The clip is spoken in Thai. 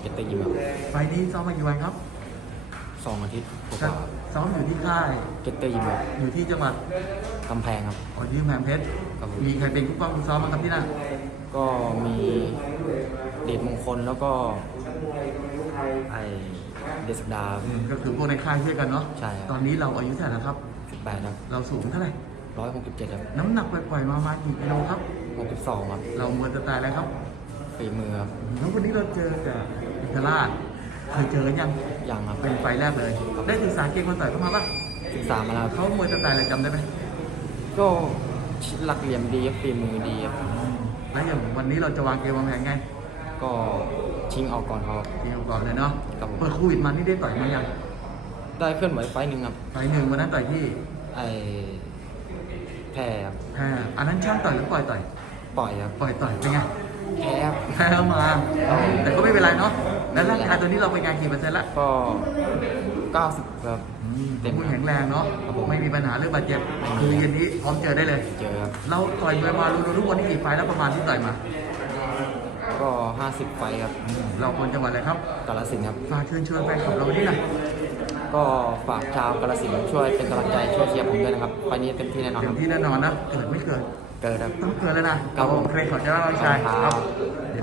เกตเตอร์ยิมครับไฟล์นี้ซ้อมมากี่วันครับสองอาทิตย์กก็ว่าซ้อมอยู่ที่ค่ายๆเกตเตอร์ยิมครับอยู่ที่จังหวัดกำแพงครับอ๋อที่กำแพงเพชรครับผมมีใครเป็นผู้ป้องผู้ซ้อมบ้างครับที่นั่นก็มีเดชมงคลแล้วก็ไอเดชสัปดาห์อืมก็คือพวกในค่ายช่วยกันเนาะใช่ครับตอนนี้เราอายุเท่าไหร่แล้วครับ สิบแปดครับเราสูงเท่าไหร่ร้อยหกสิบเจ็ดครับน้ำหนักปล่อยๆมาประมาณกี่กิโลครับหกสิบสองครับเรามวยสไตล์อะไรครับ ฝีมือครับแล้ววันนี้เราเจอกับอิตาราชเคยเจอกันยังยังครับเป็นไฟล์แรกเลย ได้ศึกษาเกมคนต่อยเข้ามาปะศึกษามาแล้วครับเขามวยสไตล์อะไรจำได้ไหมก็หลักเหลี่ยมดีครับฝีมือดีครับแล้วอย่างวันนี้เราจะวางเกมวางแผนไงก็ชิงออกก่อนเขาทีมก่อนเลยเนาะครับผม เปิดโควิดมานี่ได้ต่อยมายังได้เคลื่อนไหวไฟล์หนึ่งครับไฟล์หนึ่งวันนั้นต่อยที่ไอแพ้ครับแพ้อันนั้นช่างต่อยหรือปล่อยต่อยปล่อยครับปล่อยต่อยเป็นไง แพ้ครับแพ้มา แต่ก็ไม่เป็นไรเนาะ แล้วร่างกายตัวนี้เราเป็นไงกี่เปอร์เซ็นต์ละก็เก้าสิบครับเต็มแข็งแรงเนาะครับผมไม่มีปัญหาเรื่องบาดเจ็บไม่มีคือเย็นนี้พร้อมเจอได้เลย เจอครับ เราต่อยมวยมารู้ทุกวันนี้กี่ไฟล์แล้วประมาณที่ต่อยมา ก็ห้าสิบไฟล์ครับ เราคนจังหวัดอะไรครับกาลสินธุ์ครับฝากเชิญชวนแฟนคลับเราวันนี้หน่อยก็ฝากชาวกาลสินธุ์ช่วยเป็นกำลังใจช่วยเชียร์ผมด้วยนะครับไฟล์นี้เต็มที่แน่นอนเต็คมรับที่แน่นอนนะ เกิดไม่เกิด เกิดครับต้องเกิดเลยนะครับผมโอเคขอบใจมากน้องชายครับครับ